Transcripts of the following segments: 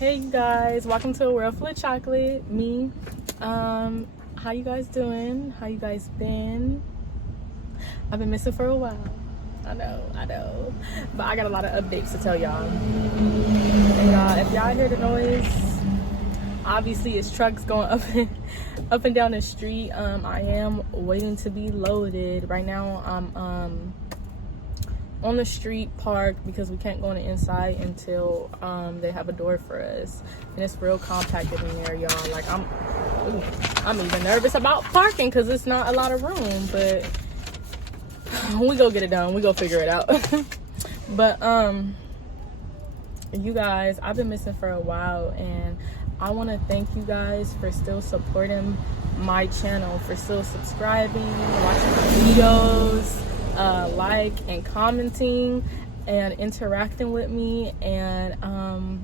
Hey you guys, welcome to a world full of chocolate. Me. How you guys doing? How you guys been? I've been missing for a while. I know. But I got a lot of updates to tell y'all. And if y'all hear the noise, obviously it's trucks going up and down the street. I am waiting to be loaded. Right now I'm on the street parked because we can't go on the inside until they have a door for us, and it's real compacted in there, y'all. Like I'm even nervous about parking because it's not a lot of room, but we go get it done. We go figure it out. But you guys, I've been missing for a while, and I want to thank you guys for still supporting my channel, for still subscribing, watching my videos, like and commenting and interacting with me. And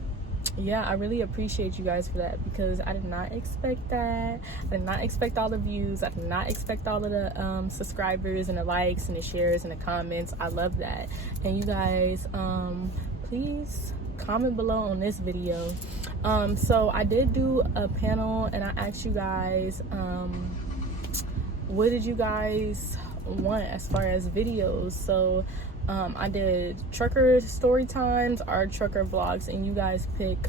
yeah, I really appreciate you guys for that, because I did not expect that. I did not expect all the views. I did not expect all of the subscribers and the likes and the shares and the comments. I love that. And you guys, please comment below on this video. So I did do a panel and I asked you guys, what did you guys want as far as videos? So I did trucker story times or trucker vlogs, and you guys pick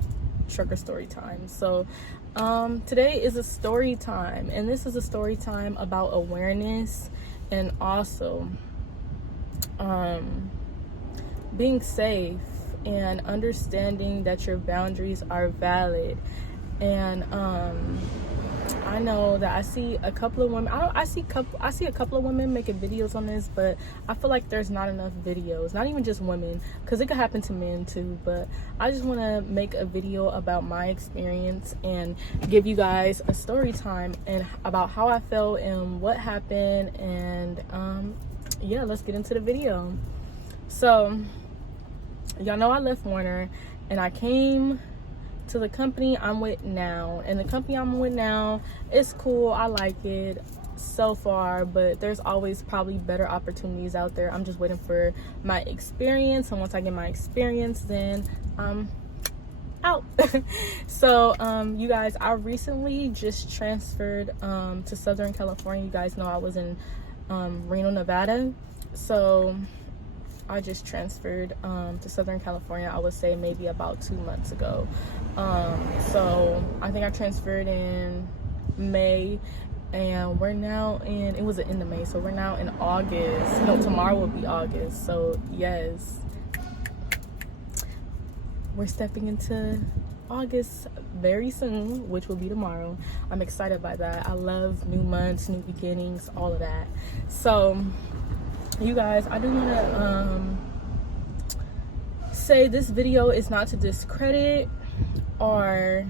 trucker story times. So today is a story time, and this is a story time about awareness and also being safe and understanding that your boundaries are valid. And I know that I see a couple of women. I see a couple of women making videos on this, but I feel like there's not enough videos. Not even just women, because it could happen to men too. But I just want to make a video about my experience and give you guys a story time and about how I felt and what happened. And yeah, let's get into the video. So y'all know I left Warner and I came to the company I'm with now, and the company I'm with now is cool. I like it so far, but there's always probably better opportunities out there. I'm just waiting for my experience, and once I get my experience, then I'm out. So you guys, I recently just transferred to Southern California. You guys know I was in Reno, Nevada, so I just transferred to Southern California, I would say maybe about 2 months ago. So I think I transferred in May, and we're now in, it was the end of May, so we're now in August. No, tomorrow will be August. So yes, we're stepping into August very soon, which will be tomorrow. I'm excited by that. I love new months, new beginnings, all of that. So you guys, I do want to say this video is not to discredit or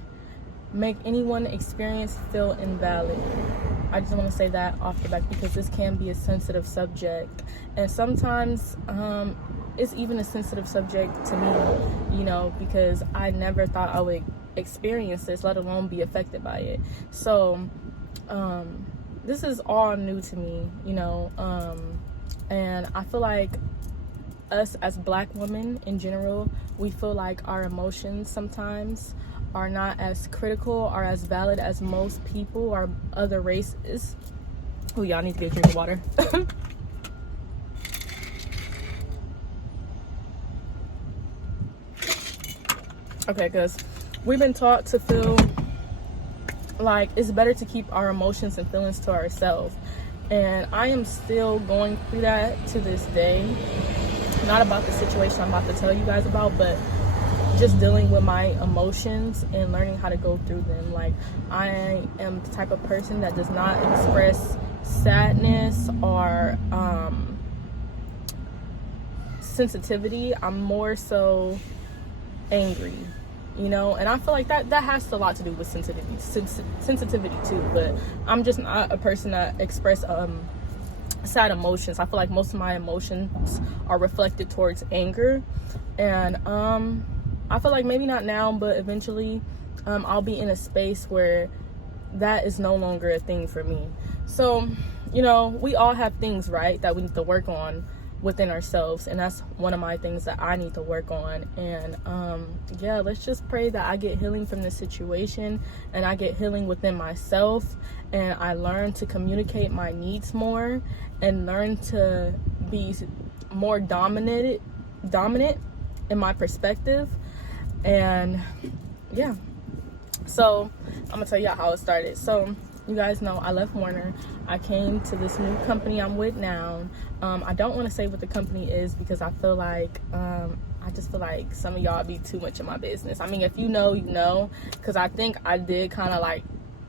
make anyone experience feel invalid. I just want to say that off the back, because this can be a sensitive subject, and sometimes it's even a sensitive subject to me, you know, because I never thought I would experience this, let alone be affected by it. So this is all new to me, you know. And I feel like us as Black women in general, we feel like our emotions sometimes are not as critical or as valid as most people or other races. Oh, y'all need to get a drink of water. Okay, because we've been taught to feel like it's better to keep our emotions and feelings to ourselves. And I am still going through that to this day. Not about the situation I'm about to tell you guys about, but just dealing with my emotions and learning how to go through them. Like, I am the type of person that does not express sadness or sensitivity. I'm more so angry, you know. And I feel like that has a lot to do with sensitivity too. But I'm just not a person that express sad emotions. I feel like most of my emotions are reflected towards anger, and I feel like maybe not now, but eventually I'll be in a space where that is no longer a thing for me. So, you know, we all have things, right, that we need to work on, within ourselves, and that's one of my things that I need to work on. And yeah, let's just pray that I get healing from this situation, and I get healing within myself, and I learn to communicate my needs more, and learn to be more dominant in my perspective. And yeah, so I'm gonna tell y'all how it started. So you guys know I left Warner. I came to this new company I'm with now. I don't want to say what the company is because I feel like I just feel like some of y'all be too much in my business. I mean, if you know, you know, because I think I did kind of like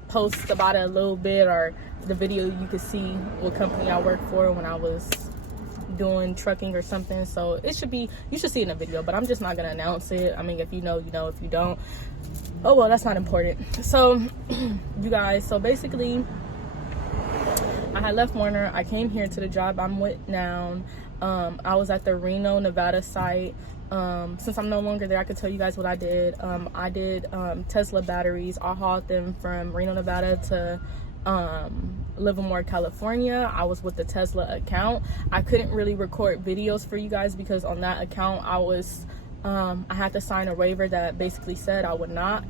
post about it a little bit, or the video you could see what company I work for when I was doing trucking or something. So it should be, you should see it in a video, but I'm just not gonna announce it. I mean, if you know, you know. If you don't, oh well, that's not important. So you guys, so basically I had left Warner. I came here to the job I'm with now. I was at the Reno, Nevada site. Since I'm no longer there, I could tell you guys what I did. I did Tesla batteries. I hauled them from Reno, Nevada to Livermore, California. I was with the Tesla account. I couldn't really record videos for you guys because on that account I was I had to sign a waiver that basically said I would not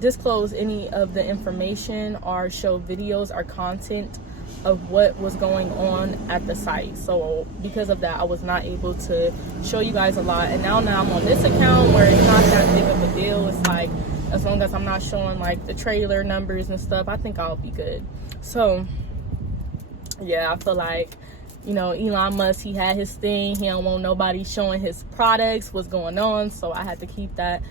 disclose any of the information or show videos or content of what was going on at the site. So because of that, I was not able to show you guys a lot. And now I'm on this account where it's not that big of a deal. It's like, as long as I'm not showing like the trailer numbers and stuff, I think I'll be good. So yeah, I feel like, you know, Elon Musk, he had his thing. He don't want nobody showing his products, what's going on. So I had to keep that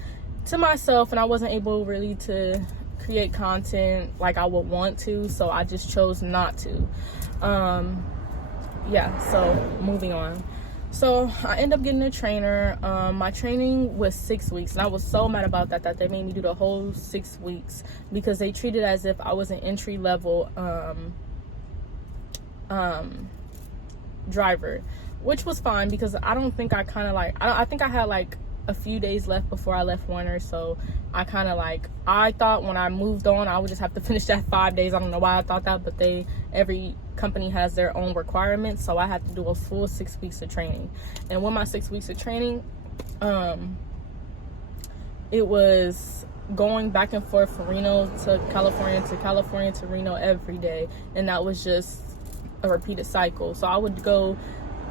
to myself, and I wasn't able really to create content like I would want to. So I just chose not to. Yeah, so moving on. So I ended up getting a trainer. My training was 6 weeks, and I was so mad about that they made me do the whole 6 weeks because they treated it as if I was an entry level driver, which was fine because I don't think I kind of like, I think I had like a few days left before I left Warner. So I kind of like, I thought when I moved on I would just have to finish that 5 days. I don't know why I thought that, but every company has their own requirements, so I had to do a full 6 weeks of training. And with my 6 weeks of training, it was going back and forth from Reno to California to Reno every day, and that was just a repeated cycle. So I would go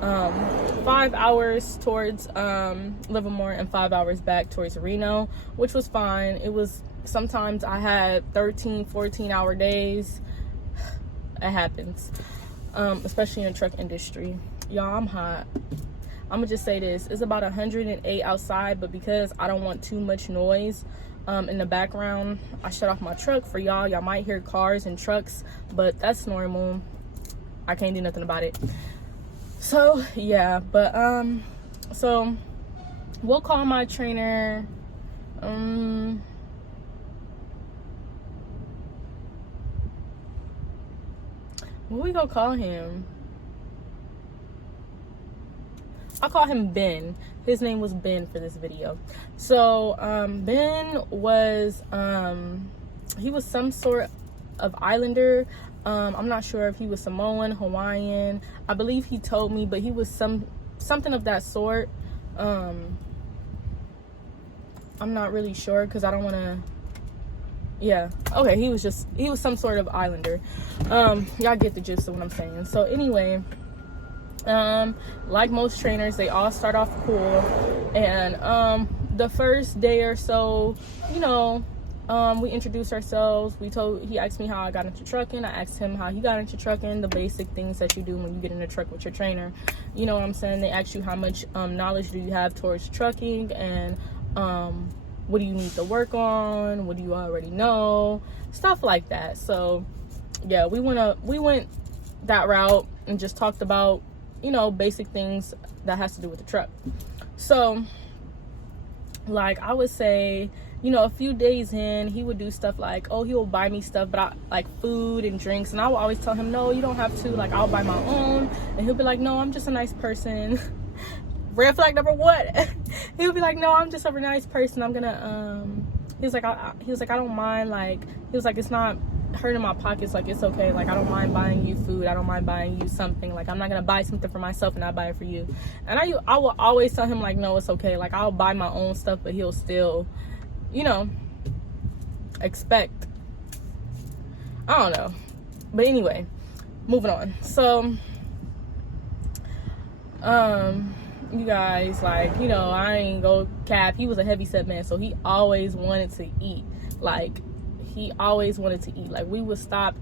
5 hours towards Livermore and 5 hours back towards Reno, which was fine. It was, sometimes I had 13-14 hour days. It happens, especially in the truck industry. Y'all, I'm hot. I'm gonna just say this, it's about 108 outside, but because I don't want too much noise in the background, I shut off my truck for y'all. Y'all might hear cars and trucks, but that's normal. I can't do nothing about it. So yeah, but so we'll call my trainer what we gonna call him? I'll call him Ben. His name was Ben for this video. So Ben was he was some sort of islander. I'm not sure if he was Samoan, Hawaiian. I believe he told me, but he was something of that sort. I'm not really sure because I don't want to. Yeah, okay, he was some sort of islander. Y'all get the gist of what I'm saying. So anyway, like most trainers, they all start off cool, and the first day or so, you know, we introduced ourselves. He asked me how I got into trucking. I asked him how he got into trucking, the basic things that you do when you get in a truck with your trainer. You know what I'm saying? They ask you how much knowledge do you have towards trucking, and what do you need to work on? What do you already know? Stuff like that. So yeah, we went that route and just talked about, you know, basic things that has to do with the truck. So like I would say, you know, a few days in, he would do stuff like, oh, he will buy me stuff, but like food and drinks, and I would always tell him, no, you don't have to, like, I'll buy my own. And he'll be like, no, I'm just a nice person. Red flag number one. He'll be like, no, I'm just a nice person. I'm gonna he was like, I don't mind, like, he was like, it's not hurting my pockets, like, it's okay. Like, I don't mind buying you food. I don't mind buying you something. Like, I'm not gonna buy something for myself and not buy it for you. And I will always tell him, like, no, it's okay. Like, I'll buy my own stuff, but he'll still, you know, expect. I don't know. But anyway, moving on. So, you guys, like, you know, I ain't go cap. He was a heavy set man, so he always wanted to eat. Like, he always wanted to eat. Like, we would stop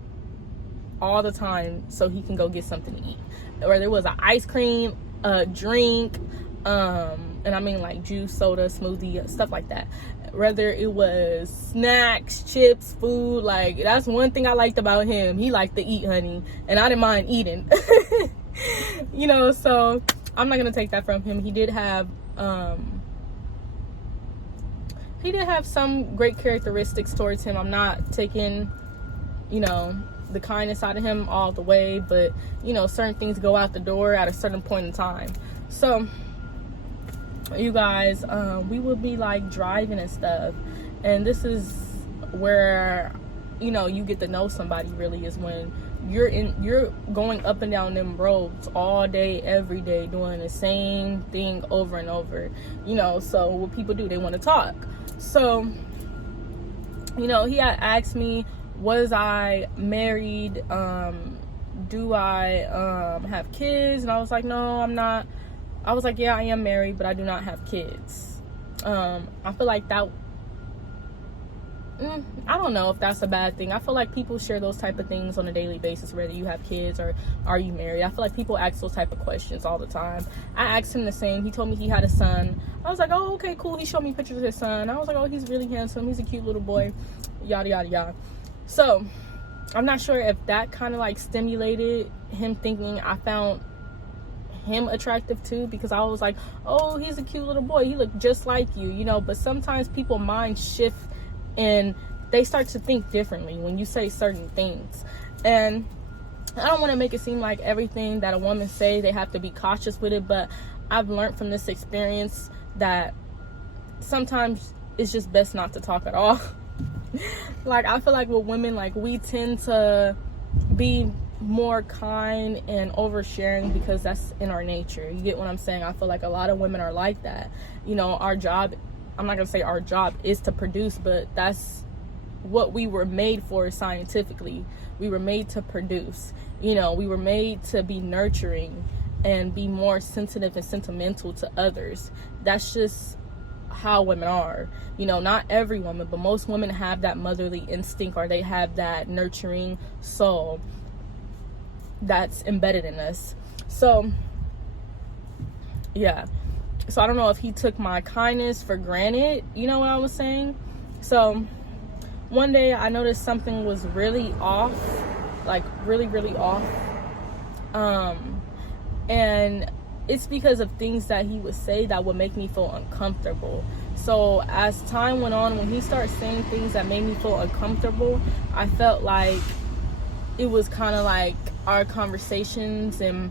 all the time so he can go get something to eat. Or there was an ice cream, a drink, and I mean like juice, soda, smoothie, stuff like that. Whether it was snacks, chips, food, like, that's one thing I liked about him. He liked to eat, honey, and I didn't mind eating. You know, so I'm not gonna take that from him. He did have some great characteristics towards him. I'm not taking, you know, the kindness out of him all the way, but, you know, certain things go out the door at a certain point in time. So, you guys, we would be like driving and stuff, and this is where, you know, you get to know somebody really, is when you're going up and down them roads all day, every day, doing the same thing over and over, you know. So what people do, they want to talk. So, you know, he had asked me, was I married, do I have kids? And I was like, no, I'm not. I was like, yeah, I am married, but I do not have kids. I feel like that, I don't know if that's a bad thing. I feel like people share those type of things on a daily basis, whether you have kids or are you married. I feel like people ask those type of questions all the time. I asked him the same. He told me he had a son. I was like, oh, okay, cool. He showed me pictures of his son. I was like, oh, he's really handsome. He's a cute little boy, yada, yada, yada. So I'm not sure if that kind of like stimulated him thinking I found him attractive too, because I was like, oh, he's a cute little boy. He looked just like you know. But sometimes people mind shift and they start to think differently when you say certain things. And I don't want to make it seem like everything that a woman say, they have to be cautious with it, but I've learned from this experience that sometimes it's just best not to talk at all. Like, I feel like with women, like, we tend to be more kind and oversharing because that's in our nature. You get what I'm saying? I feel like a lot of women are like that. You know, our job, I'm not gonna say our job is to produce, but that's what we were made for scientifically. We were made to produce. You know, we were made to be nurturing and be more sensitive and sentimental to others. That's just how women are. You know, not every woman, but most women have that motherly instinct, or they have that nurturing soul that's embedded in us. So yeah, so I don't know if he took my kindness for granted, you know what I was saying. So one day I noticed something was really off, like really, really off, and it's because of things that he would say that would make me feel uncomfortable. So as time went on, when he started saying things that made me feel uncomfortable, I felt like it was kind of like our conversations, and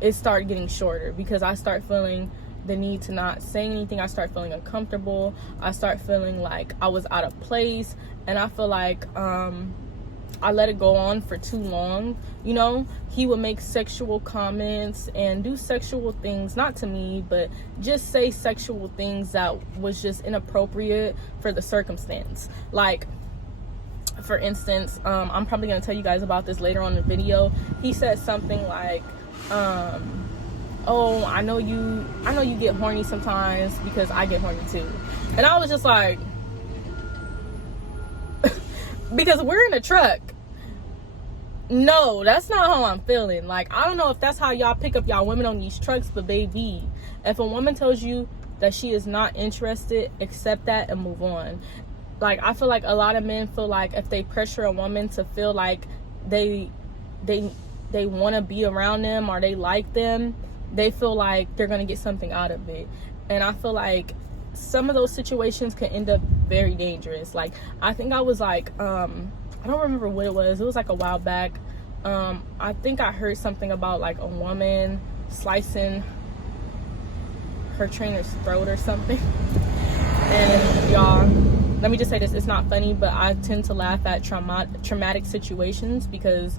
it started getting shorter because I start feeling the need to not say anything. I start feeling uncomfortable. I start feeling like I was out of place, and I feel like I let it go on for too long. You know, he would make sexual comments and do sexual things, not to me, but just say sexual things that was just inappropriate for the circumstance. Like, for instance, I'm probably gonna tell you guys about this later on in the video. He said something like, oh, I know you get horny sometimes because I get horny too. And I was just like, because we're in a truck. No, that's not how I'm feeling. Like, I don't know if that's how y'all pick up y'all women on these trucks, but baby, if a woman tells you that she is not interested, accept that and move on. Like, I feel like a lot of men feel like if they pressure a woman to feel like they want to be around them or they like them, they feel like they're going to get something out of it. And I feel like some of those situations can end up very dangerous. Like, I think I was like, I don't remember what it was. It was like a while back. I think I heard something about like a woman slicing her trainer's throat or something. And y'all, let me just say this, it's not funny, but I tend to laugh at traumatic situations because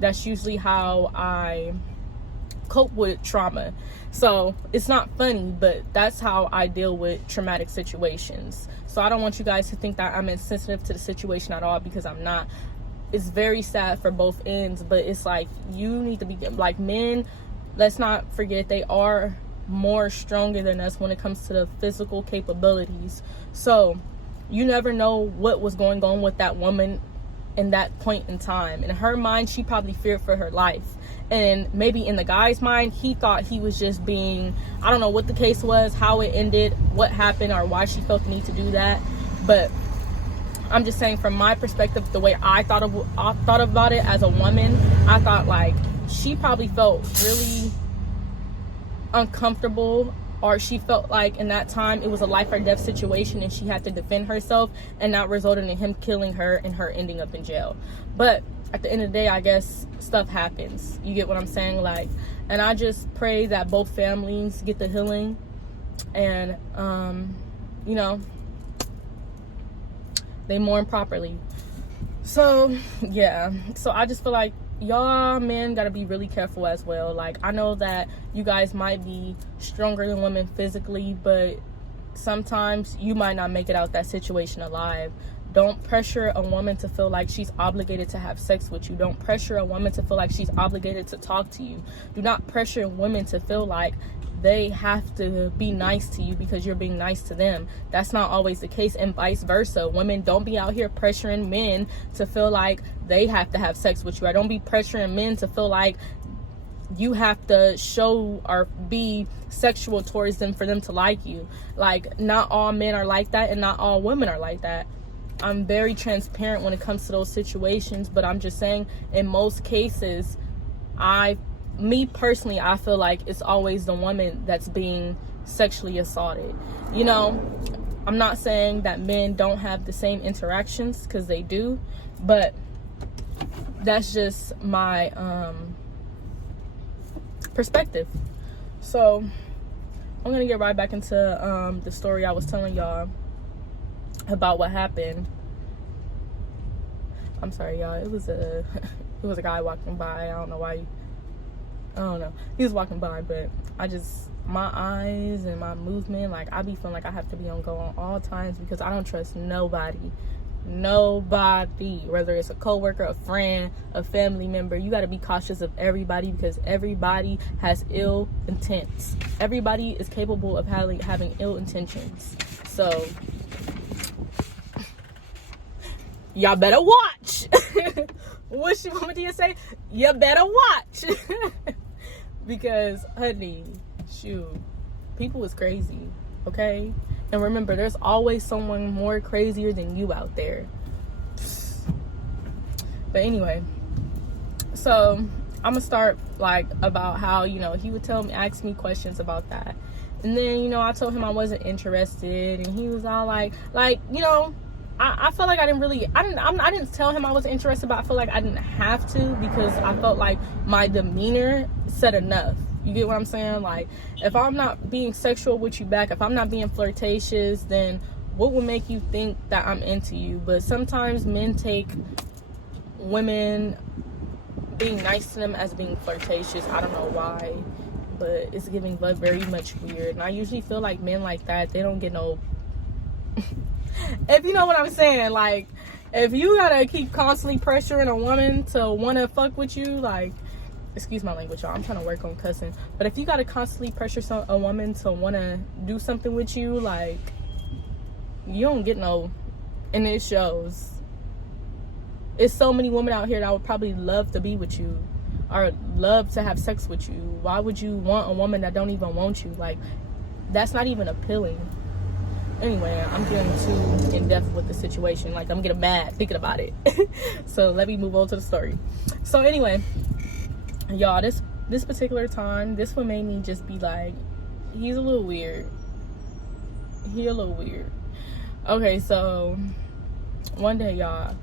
that's usually how I cope with trauma. So it's not funny, but that's how I deal with traumatic situations. So I don't want you guys to think that I'm insensitive to the situation at all, because I'm not. It's very sad for both ends, but it's like, you need to be like, men, let's not forget, they are more stronger than us when it comes to the physical capabilities. So you never know what was going on with that woman in that point in time. In her mind, she probably feared for her life, and maybe in the guy's mind, he thought he was just being, I don't know what the case was, how it ended, what happened, or why she felt the need to do that. But I'm just saying, from my perspective, the way I thought about it as a woman, I thought like she probably felt really uncomfortable, or she felt like in that time it was a life or death situation and she had to defend herself, and that resulted in him killing her and her ending up in jail. But at the end of the day, I guess stuff happens. You get what I'm saying? Like, and I just pray that both families get the healing and you know, they mourn properly. So yeah, so I just feel like y'all men gotta be really careful as well. Like, I know that you guys might be stronger than women physically, but sometimes you might not make it out that situation alive. Don't pressure a woman to feel like she's obligated to have sex with you. Don't pressure a woman to feel like she's obligated to talk to you. Do not pressure women to feel like they have to be nice to you because you're being nice to them. That's not always the case, and vice versa. Women, don't be out here pressuring men to feel like they have to have sex with you. Or don't be pressuring men to feel like you have to show or be sexual towards them for them to like you. Like, not all men are like that, and not all women are like that. I'm very transparent when it comes to those situations, but I'm just saying, in most cases, me personally, I feel like it's always the woman that's being sexually assaulted. You know, I'm not saying that men don't have the same interactions, because they do, but that's just my perspective. So I'm gonna get right back into the story I was telling y'all about what happened. I'm sorry, y'all. It was a guy walking by. I don't know. He was walking by, but my eyes and my movement, like, I be feeling like I have to be on go on all times, because I don't trust nobody, whether it's a coworker, a friend, a family member. You got to be cautious of everybody, because everybody has ill intents. Everybody is capable of having ill intentions. So y'all better watch. What she want me to say? You better watch. Because, honey, shoot, people is crazy, okay? And remember, there's always someone more crazier than you out there. But anyway, so I'm gonna start like about how, you know, he would ask me questions about that. And then, you know, I told him I wasn't interested, and he was all like, you know, I felt like I didn't tell him I wasn't interested, but I felt like I didn't have to, because I felt like my demeanor said enough. You get what I'm saying? Like, if I'm not being sexual with you back, if I'm not being flirtatious, then what would make you think that I'm into you? But sometimes men take women being nice to them as being flirtatious. I don't know why, but it's giving very much weird. And I usually feel like men like that, they don't get no if you know what I'm saying. Like, if you gotta keep constantly pressuring a woman to want to fuck with you, like, excuse my language, y'all, I'm trying to work on cussing, but if you gotta constantly pressure a woman to want to do something with you, like, you don't get no, and it shows. It's so many women out here that would probably love to be with you or love to have sex with you. Why would you want a woman that don't even want you? Like, that's not even appealing. Anyway, I'm getting too in depth with the situation. Like, I'm getting mad thinking about it. So let me move on to the story. So anyway, y'all, this particular time, this one made me just be like, he's a little weird. Okay, so one day, y'all,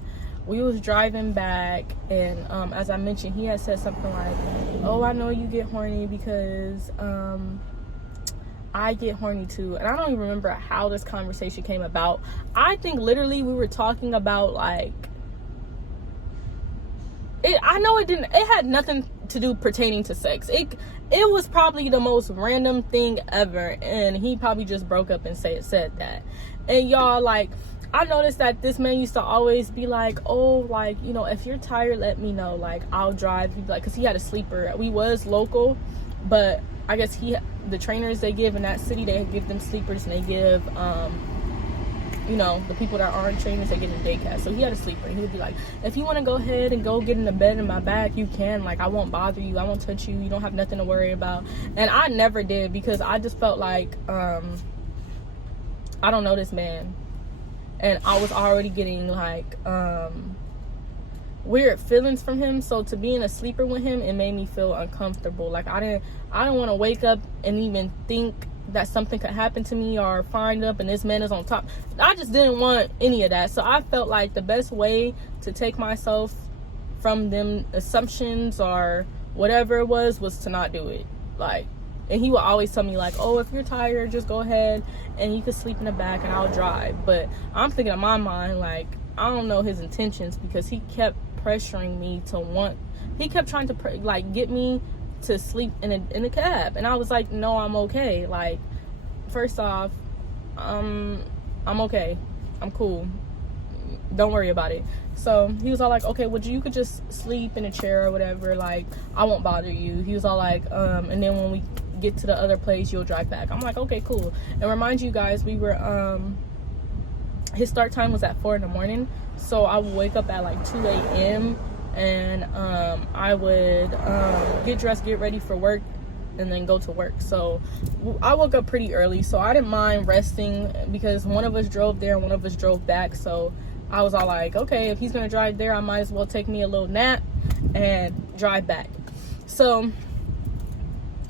we was driving back, and as I mentioned, he had said something like, oh, I know you get horny because I get horny too. And I don't even remember how this conversation came about. I think literally we were talking about like, I know it had nothing to do pertaining to sex. It was probably the most random thing ever, and he probably just broke up and said that. And y'all, like, I noticed that this man used to always be like, oh, like, you know, if you're tired, let me know, like, I'll drive. He'd be like, because he had a sleeper. We was local, but I guess the trainers they give in that city, they give them sleepers, and they give you know, the people that aren't trainers, they get in day cast. So he had a sleeper, and he would be like, if you want to go ahead and go get in the bed in my back, you can. Like, I won't bother you, I won't touch you, you don't have nothing to worry about. And I never did, because I just felt like I don't know this man, and I was already getting like weird feelings from him. So to be in a sleeper with him, it made me feel uncomfortable. Like, I didn't want to wake up and even think that something could happen to me, or find up and this man is on top. I just didn't want any of that. So I felt like the best way to take myself from them assumptions or whatever it was to not do it. Like, and he would always tell me like, oh, if you're tired, just go ahead and you can sleep in the back and I'll drive. But I'm thinking in my mind, like, I don't know his intentions, because he kept pressuring me he kept trying to like get me to sleep in a cab. And I was like, no, I'm okay. Like, first off, I'm okay, I'm cool, don't worry about it. So he was all like, okay, well, you could just sleep in a chair or whatever, like, I won't bother you. He was all like, and then when we get to the other place, you'll drive back. I'm like, okay, cool. And remind you guys, we were his start time was at 4 a.m, so I would wake up at like 2 a.m. and I would get dressed, get ready for work, and then go to work. So I woke up pretty early, so I didn't mind resting, because one of us drove there and one of us drove back. So I was all like, okay, if he's gonna drive there, I might as well take me a little nap and drive back. So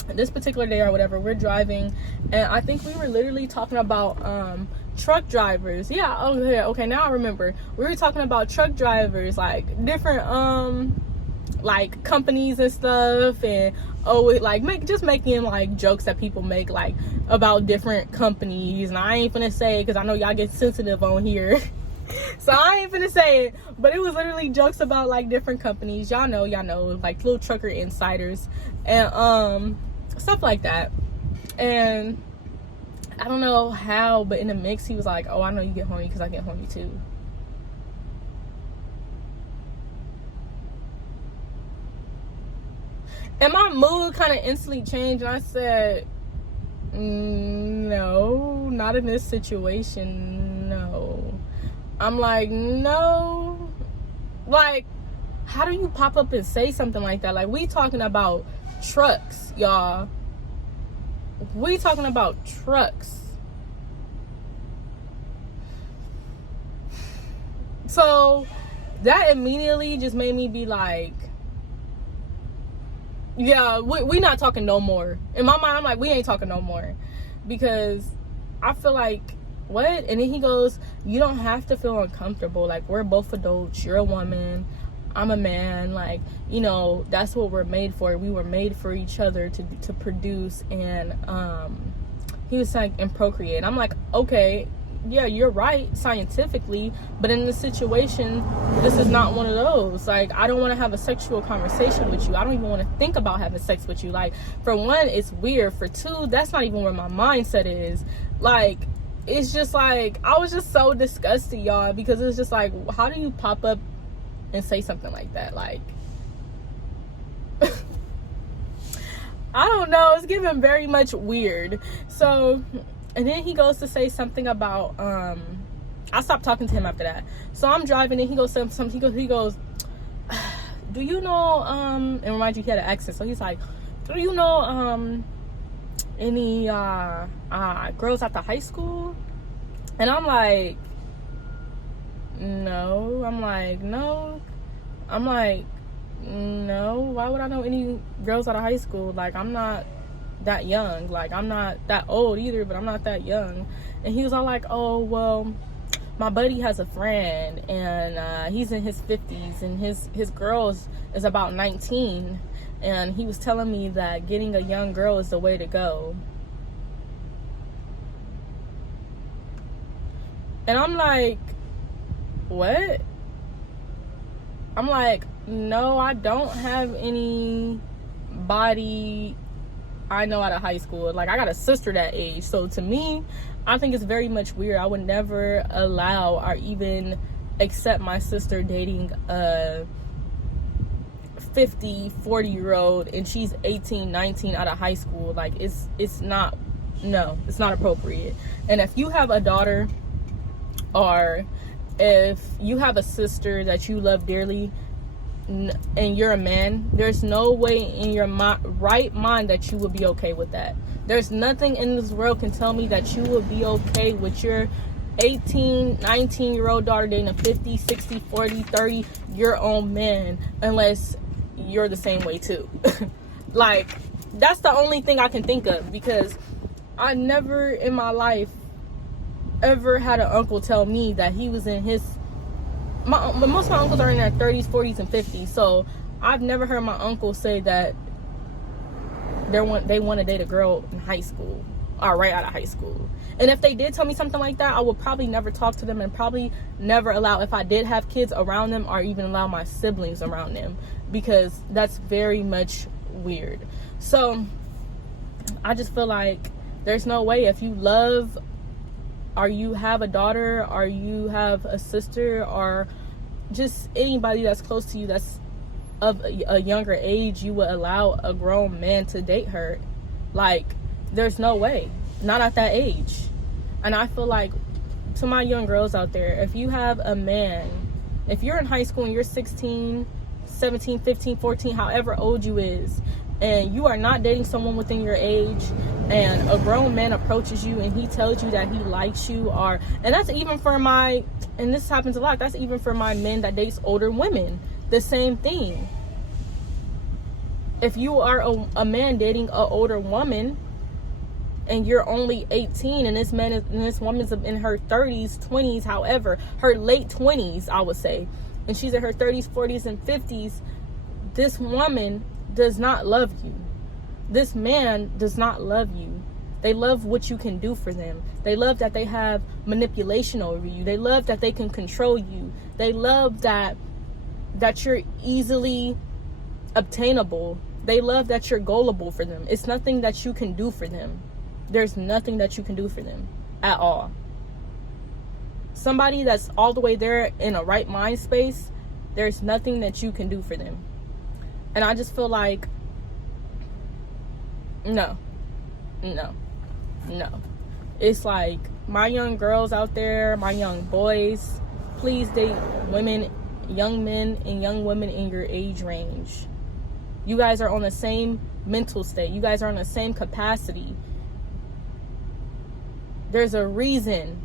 this particular day or whatever, we're driving, and I think we were literally talking about truck drivers. Yeah, okay, now I remember. We were talking about truck drivers, like different like companies and stuff, and like making like jokes that people make like about different companies. And I ain't finna say it, because I know y'all get sensitive on here. So I ain't finna say it, but it was literally jokes about like different companies. Y'all know, like little trucker insiders and stuff like that. And I don't know how, but in the mix, he was like, oh, I know you get horny because I get horny too. And my mood kind of instantly changed, and I said, no, not in this situation, no. I'm like, no. Like, how do you pop up and say something like that? Like, we talking about trucks, y'all. We talking about trucks. So that immediately just made me be like, yeah, we not talking no more. In my mind, I'm like, we ain't talking no more, because I feel like, what? And then he goes, you don't have to feel uncomfortable. Like, we're both adults. You're a woman, I'm a man. Like, you know, that's what we're made for. We were made for each other to produce and he was like, and procreate. I'm like, okay, yeah, you're right scientifically, but in this situation, this is not one of those. Like, I don't want to have a sexual conversation with you. I don't even want to think about having sex with you. Like, for one, it's weird. For two, that's not even where my mindset is. Like, it's just like, I was just so disgusted, y'all, because it's just like, how do you pop up and say something like that? Like, I don't know, it's giving very much weird. So, and then he goes to say something about I stopped talking to him after that. So I'm driving and he goes something, he goes, do you know and remind you, he had an accent, so he's like, do you know any girls at the high school? And I'm like, no. No, why would I know any girls out of high school? Like, I'm not that young. Like, I'm not that old either, but I'm not that young. And he was all like, oh, well, my buddy has a friend, and he's in his 50s, and his girl is about 19, and he was telling me that getting a young girl is the way to go. And I'm like, what? I'm like, no, I don't have anybody I know out of high school. Like, I got a sister that age. So to me, I think it's very much weird. I would never allow or even accept my sister dating a 50, 40-year-old and she's 18, 19 out of high school. Like, it's not, no, it's not appropriate. And if you have a daughter, or if you have a sister that you love dearly and you're a man, there's no way in your right mind that you would be okay with that. There's nothing in this world can tell me that you would be okay with your 18, 19-year-old daughter dating a 50, 60, 40, 30 year old man, unless you're the same way too. Like, that's the only thing I can think of, because I never in my life ever had an uncle tell me that he was in his most of my uncles are in their 30s, 40s, and 50s. So I've never heard my uncle say that they want to date a girl in high school or right out of high school. And if they did tell me something like that, I would probably never talk to them, and probably never allow, if I did have kids around them, or even allow my siblings around them, because that's very much weird. So I just feel like there's no way, if you love, or you have a daughter, or you have a sister, or just anybody that's close to you that's of a younger age, you would allow a grown man to date her. Like, there's no way. Not at that age. And I feel like, to my young girls out there, if you have a man, if you're in high school and you're 16, 17, 15, 14, however old you is, and you are not dating someone within your age, and a grown man approaches you and he tells you that he likes you, or, and that's even for my, and this happens a lot, that's even for my men that dates older women, the same thing. If you are a man dating an older woman and you're only 18, and this man is, and this woman's in her 30s, 20s, however, her late 20s, I would say, and she's in her 30s, 40s, and 50s, this woman does not love you. This man does not love you. They love what you can do for them. They love that they have manipulation over you. They love that they can control you. They love that you're easily obtainable. They love that you're gullible for them. It's nothing that you can do for them. There's nothing that you can do for them at all. Somebody that's all the way there in a right mind space, there's nothing that you can do for them. And I just feel like, no. It's like, my young girls out there, my young boys, please date women, young men and young women in your age range. You guys are on the same mental state. You guys are on the same capacity. There's a reason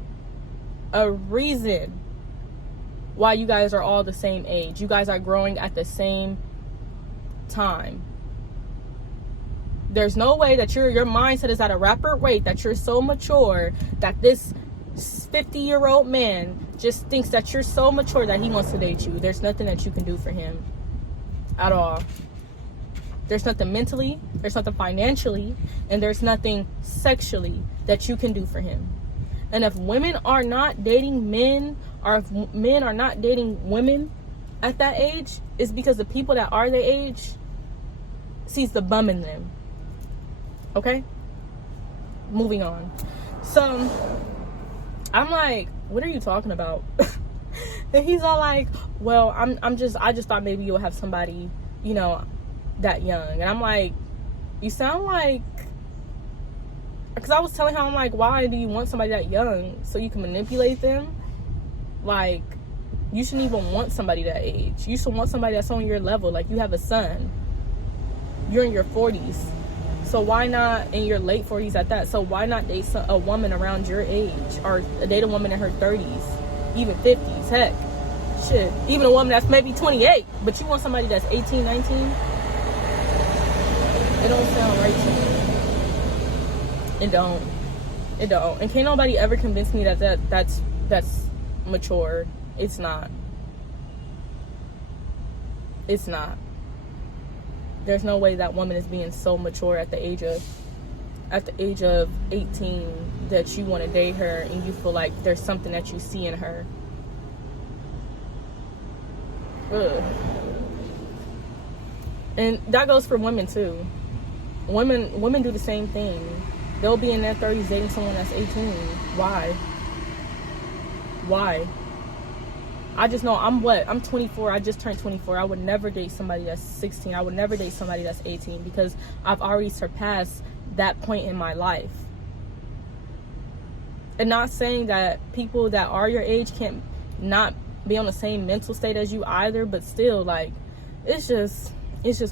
why you guys are all the same age. You guys are growing at the same time. There's no way that your mindset is at a rapid rate, that you're so mature, that this 50-year-old man just thinks that you're so mature that he wants to date you. There's nothing that you can do for him at all. There's nothing mentally, there's nothing financially, and there's nothing sexually that you can do for him. And if women are not dating men, or if men are not dating women at that age, it's because the people that are their age sees the bum in them. Okay? Moving on. So I'm like, what are you talking about? And he's all like, well, I just thought maybe you'll have somebody, you know, that young. And I'm like, you sound like, because I was telling him, I'm like, why do you want somebody that young? So you can manipulate them? Like, you shouldn't even want somebody that age. You should want somebody that's on your level. Like, you have a son, you're in your 40s, so why not, in your late 40s at that, so why not date a woman around your age, or date a woman in her 30s, even 50s, heck, shit, even a woman that's maybe 28, but you want somebody that's 18, 19? It don't sound right to me. It don't. And can't nobody ever convince me that's mature. It's not. There's no way that woman is being so mature at the age of at the age of 18 that you want to date her and you feel like there's something that you see in her. Ugh. And that goes for women too. Women do the same thing. They'll be in their 30s dating someone that's 18. Why? I just know I'm 24. I just turned 24. I would never date somebody that's 16. I would never date somebody that's 18 because I've already surpassed that point in my life. And not saying that people that are your age can't not be on the same mental state as you either, but still, like, it's just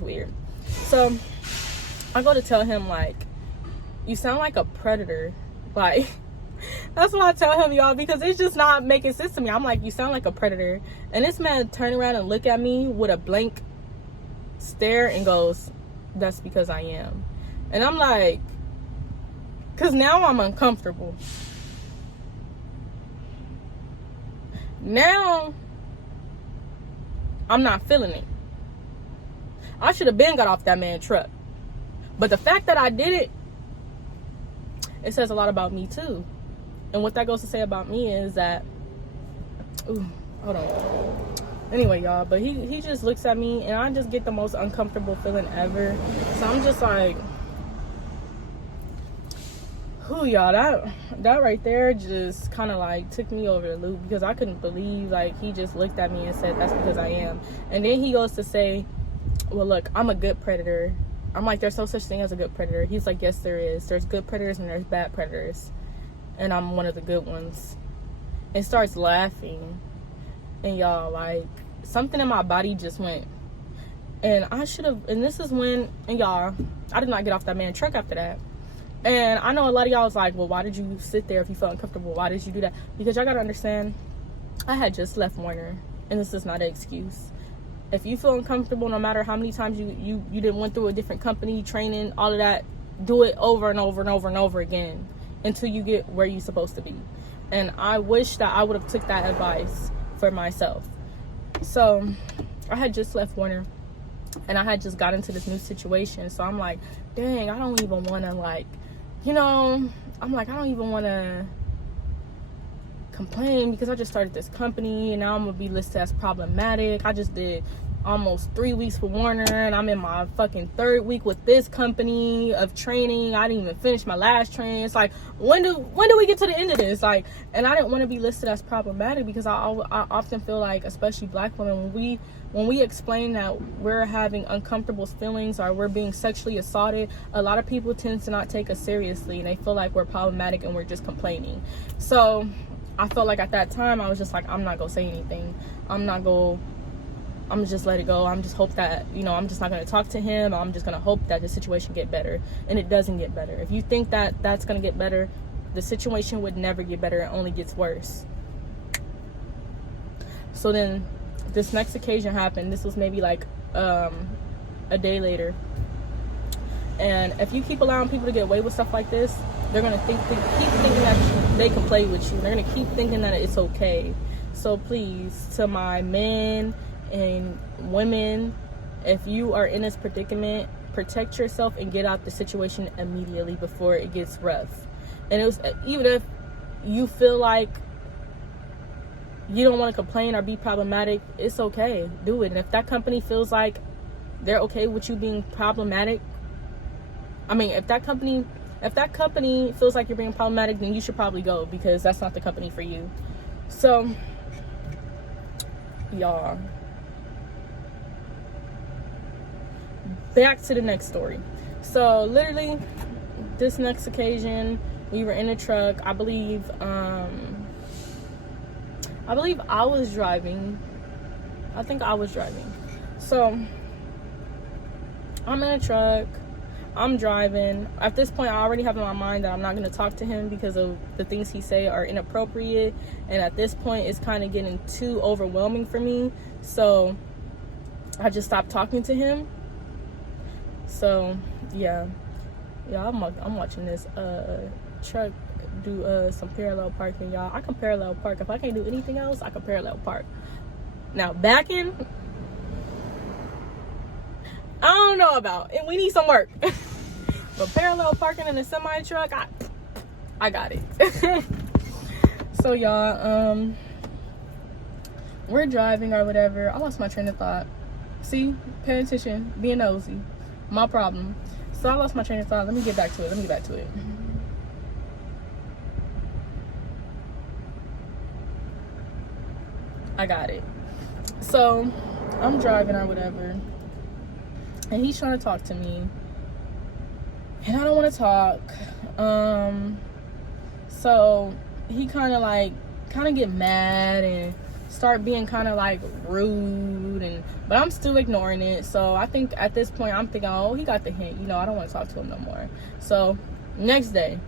weird. So I go to tell him, like, you sound like a predator. Like, that's what I tell him, y'all, because it's just not making sense to me. I'm like, you sound like a predator. And this man turned around and looked at me with a blank stare and goes, that's because I am. And I'm like, because now I'm uncomfortable. Now I'm not feeling it. I should have been got off that man's truck. But the fact that I did it, it says a lot about me too. And what that goes to say about me is that, ooh, hold on. Anyway, y'all, but he just looks at me and I just get the most uncomfortable feeling ever. So I'm just like, whew, y'all, that right there just kind of like took me over the loop because I couldn't believe, like, he just looked at me and said, that's because I am. And then he goes to say, well, look, I'm a good predator. I'm like, there's no such thing as a good predator. He's like, yes, there is. There's good predators and there's bad predators. And I'm one of the good ones. And starts laughing. And y'all, like, something in my body just went. And I should have, and this is when, and y'all, I did not get off that man's truck after that. And I know a lot of y'all was like, well, why did you sit there if you felt uncomfortable? Why did you do that? Because y'all gotta understand, I had just left Warner. And this is not an excuse. If you feel uncomfortable, no matter how many times you didn't went through a different company, training, all of that, do it over and over and over and over again until you get where you're supposed to be. And I wish that I would have took that advice for myself. So I had just left Warner and I had just got into this new situation. So I'm like, dang, I don't even want to, like, you know, I'm like, I don't even want to complain because I just started this company and now I'm gonna be listed as problematic. I just did almost 3 weeks with Warner and I'm in my fucking 3rd week with this company of training. I didn't even finish my last training. It's like, when do we get to the end of this? Like, and I didn't want to be listed as problematic because I often feel like, especially black women, when we explain that we're having uncomfortable feelings or we're being sexually assaulted, a lot of people tend to not take us seriously and they feel like we're problematic and we're just complaining. So I felt like at that time I was just like, I'm not gonna say anything. I'm gonna just let it go. I'm just hope that, you know, I'm just not gonna talk to him. I'm just gonna hope that the situation get better. And it doesn't get better. If you think that that's gonna get better, the situation would never get better. It only gets worse. So then this next occasion happened. This was maybe like a day later. And if you keep allowing people to get away with stuff like this, they're gonna keep thinking that they can play with you. They're gonna keep thinking that it's okay. So please, to my men and women, if you are in this predicament, protect yourself and get out the situation immediately before it gets rough. And it was, even if you feel like you don't want to complain or be problematic, it's okay, do it. And if that company feels like they're okay with you being problematic, I mean, if that company feels like you're being problematic, then you should probably go, because that's not the company for you. So y'all, back to the next story. So literally this next occasion, we were in a truck. I believe I was driving. I think I was driving. So I'm in a truck, I'm driving. At this point, I already have in my mind that I'm not going to talk to him because of the things he say are inappropriate. And at this point, it's kind of getting too overwhelming for me. So I just stopped talking to him. So yeah, I'm watching this truck do some parallel parking, y'all. I can parallel park. If I can't do anything else, I can parallel park. Now backing, I don't know about, and we need some work. But parallel parking in a semi truck, I got it. So y'all, we're driving or whatever. I lost my train of thought. See, pay attention, being nosy, my problem. So I lost my train of thought. Let me get back to it. I got it. So I'm driving or whatever, and he's trying to talk to me, and I don't want to talk. So he kind of get mad and start being kind of like rude, but I'm still ignoring it. So I think at this point I'm thinking, oh, he got the hint, I don't want to talk to him no more. So next day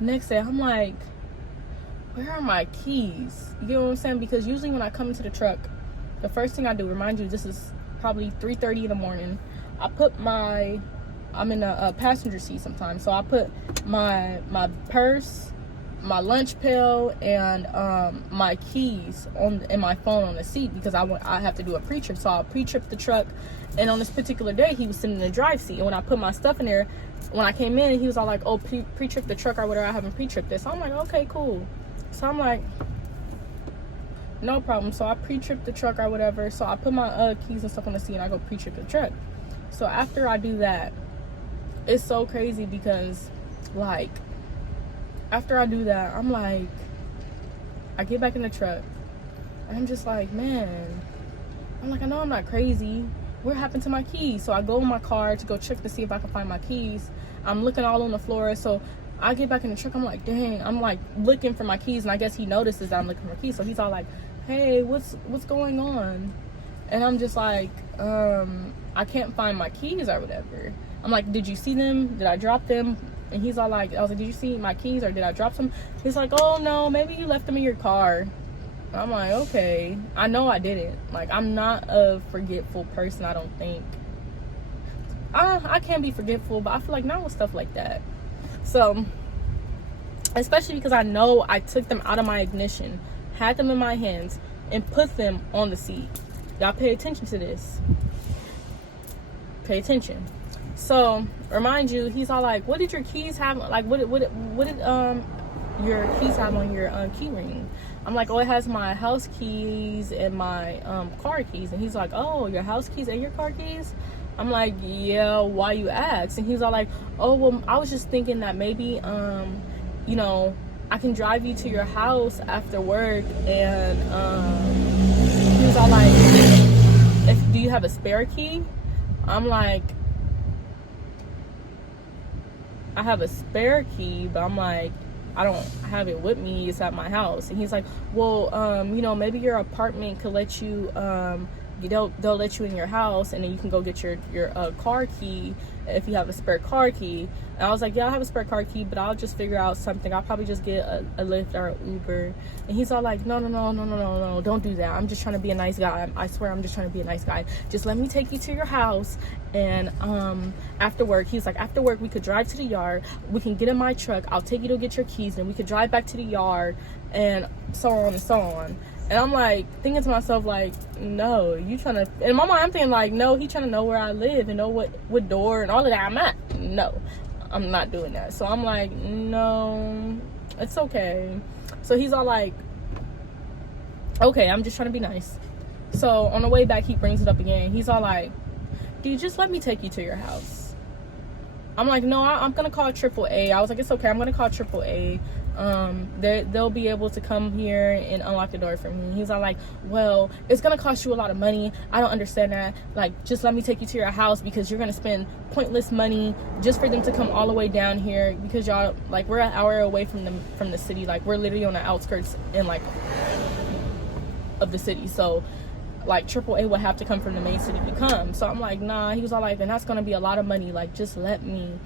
I'm like, where are my keys? You get what I'm saying? Because usually when I come into the truck, the first thing I do, remind you, this is probably 3:30 in the morning, I'm in a passenger seat sometimes, so I put my purse, my lunch pail, and my keys and my phone on the seat, because I have to do a pre-trip. So I'll pre-trip the truck, and on this particular day he was sitting in the drive seat, and when I put my stuff in there, when I came in, he was all like, oh, pre-trip the truck or whatever, I haven't pre-tripped it. So I'm like, okay, cool. So I'm like, no problem. So I pre-tripped the truck or whatever. So I put my keys and stuff on the seat, and I go pre-trip the truck. So after I do that, it's so crazy because, like, after I do that, I'm like, I get back in the truck, and I'm just like, man, I'm like, I know I'm not crazy. What happened to my keys? So I go in my car to go check to see if I can find my keys. I'm looking all on the floor. So I get back in the truck. I'm like, dang. I'm like looking for my keys, and I guess he notices that I'm looking for keys. So he's all like, hey, what's going on? And I'm just like, I can't find my keys or whatever. I'm like, did you see them? Did I drop them? And he's all like, I was like, did you see my keys or did I drop them? He's like, oh no, maybe you left them in your car. I'm like, okay. I know I didn't. Like, I'm not a forgetful person, I don't think. I can be forgetful, but I feel like not with stuff like that. So, especially because I know I took them out of my ignition, had them in my hands, and put them on the seat. Y'all pay attention to this. Pay attention. So, remind you, he's all like, what did your keys have? Like, what did your keys have on your key ring? I'm like, oh, it has my house keys and my car keys. And he's like, oh, your house keys and your car keys? I'm like, yeah, why you ask? And he's all like, oh, well, I was just thinking that maybe, I can drive you to your house after work. And he was all like, do you have a spare key? I'm like, I have a spare key, but I'm like, I don't have it with me. It's at my house. And he's like, well, maybe your apartment could let you, they'll let you in your house, and then you can go get your car key if you have a spare car key. And I was like, yeah, I have a spare car key, but I'll just figure out something. I'll probably just get a Lyft or an Uber. And he's all like, no, don't do that. I'm just trying to be a nice guy. I swear, I'm just trying to be a nice guy. Just let me take you to your house, and after work, he's like, after work we could drive to the yard, we can get in my truck, I'll take you to get your keys, and we could drive back to the yard, and so on and so on. And I'm like thinking to myself, like, no, you trying to, in my mind I'm thinking like, no, he trying to know where I live and know what door and all of that. I'm not doing that. So I'm like, no, it's okay. So he's all like, okay, I'm just trying to be nice. So on the way back, he brings it up again. He's all like, do you just let me take you to your house? I'm like, no, I'm gonna call AAA. I was like, it's okay, I'm gonna call AAA. They'll be able to come here and unlock the door for me. He's all like, well, it's gonna cost you a lot of money. I don't understand that. Like, just let me take you to your house, because you're gonna spend pointless money just for them to come all the way down here, because y'all, like, we're an hour away from the city. Like, we're literally on the outskirts of the city. So like AAA would have to come from the main city to come. So I'm like, nah. He was all like, and that's gonna be a lot of money. Like, just let me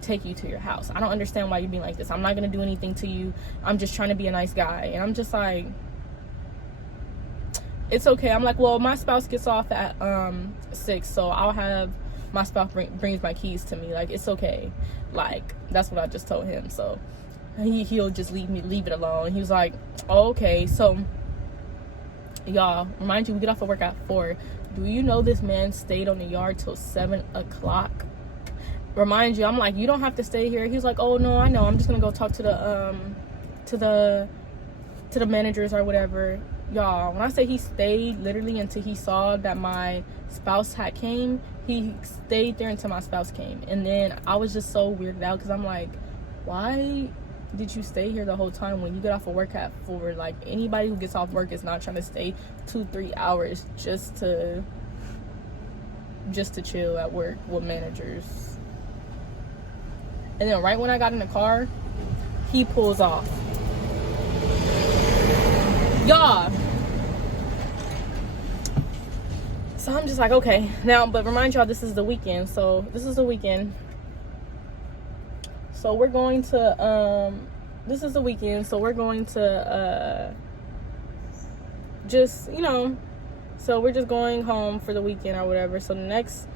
take you to your house. I don't understand why you're being like this. I'm not gonna do anything to you. I'm just trying to be a nice guy. And I'm just like, it's okay. I'm like, well, my spouse gets off at 6, so I'll have my spouse brings my keys to me. Like, it's okay. Like, that's what I just told him. So he'll just leave it alone. He was like, oh, okay. So y'all, remind you, we get off of work at 4. Do you know this man stayed on the yard till 7 o'clock? remind you, I'm like, you don't have to stay here. He's like, oh no, I know, I'm just gonna go talk to the managers or whatever. Y'all, when I say he stayed literally until he saw that my spouse had came, he stayed there until my spouse came. And then I was just so weirded out because I'm like, why did you stay here the whole time when you get off of work at 4? Like, anybody who gets off work is not trying to stay 2-3 hours just to chill at work with managers. And then right when I got in the car, he pulls off. Y'all. So I'm just like, okay. Now, but remind y'all, this is the weekend. So this is the weekend. So we're going to, this is the weekend. So we're going to, just, you know, so we're just going home for the weekend or whatever. So the next,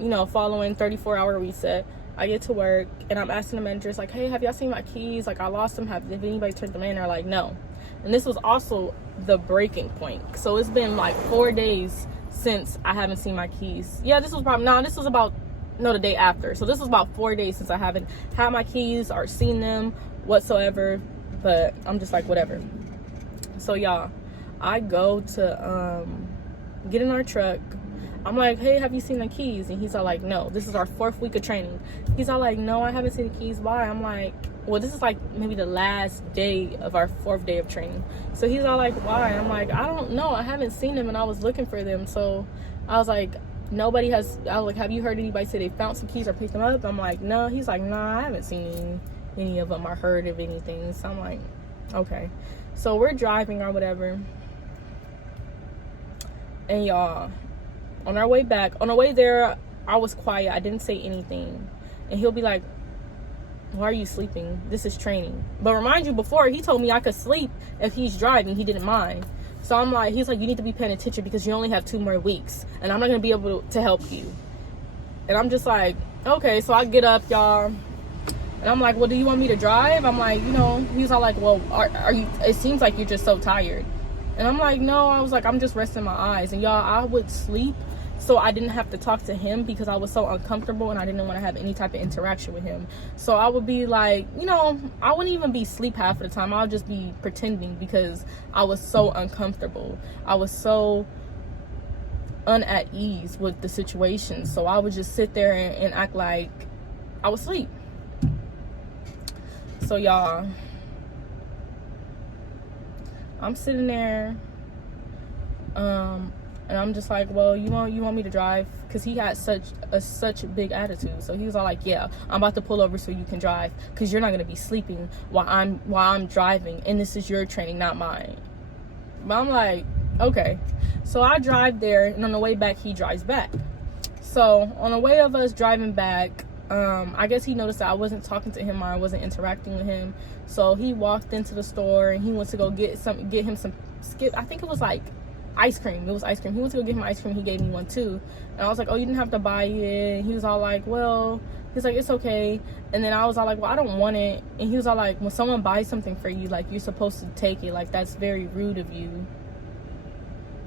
you know, following 34-hour reset, I get to work and I'm asking the managers, like, hey, have y'all seen my keys? Like, I lost them. Have anybody turned them in? They're like, no. And this was also the breaking point. So it's been like 4 days since I haven't seen my keys. Yeah, this was probably, the day after. So this was about 4 days since I haven't had my keys or seen them whatsoever. But I'm just like, whatever. So y'all, I go to get in our truck. I'm like, hey, have you seen the keys? And he's all like, no. This is our 4th week of training. He's all like, no, I haven't seen the keys. Why? I'm like, well, this is like maybe the last day of our 4th day of training. So he's all like, why? I'm like, I don't know. I haven't seen them and I was looking for them. So I was like, I was like, have you heard anybody say they found some keys or picked them up? I'm like, no. He's like, nah, I haven't seen any of them or heard of anything. So I'm like, okay. So we're driving or whatever. And y'all, on our way there, I was quiet. I didn't say anything. And he'll be like, why are you sleeping? This is training. But remind you, before he told me I could sleep if he's driving. He didn't mind. So I'm like, he's like, you need to be paying attention because you only have 2 more weeks. And I'm not going to be able to help you. And I'm just like, okay. So I get up, y'all. And I'm like, well, do you want me to drive? I'm like, you know, he's all like, well, are you, it seems like you're just so tired. And I'm like, no, I was like, I'm just resting my eyes. And y'all, I would sleep so I didn't have to talk to him because I was so uncomfortable and I didn't want to have any type of interaction with him. So I would be like, you know, I wouldn't even be asleep half of the time. I would just be pretending because I was so uncomfortable. I was so at ease with the situation. So I would just sit there and act like I was asleep. So y'all, I'm sitting there, and I'm just like, well, you want me to drive? Because he had such a big attitude. So he was all like, yeah, I'm about to pull over so you can drive because you're not gonna be sleeping while I'm driving, and this is your training, not mine. But I'm like, okay. So I drive there, and on the way back, he drives back. So on the way of us driving back, I guess he noticed that I wasn't talking to him or I wasn't interacting with him. So he walked into the store and he went to go get him some skip. I think it was like ice cream. It was ice cream. He went to go get him ice cream. He gave me one too. And I was like, oh, you didn't have to buy it. And he was all like, well, he's like, it's okay. And then I was all like, well, I don't want it. And he was all like, when someone buys something for you, like, you're supposed to take it. Like, that's very rude of you.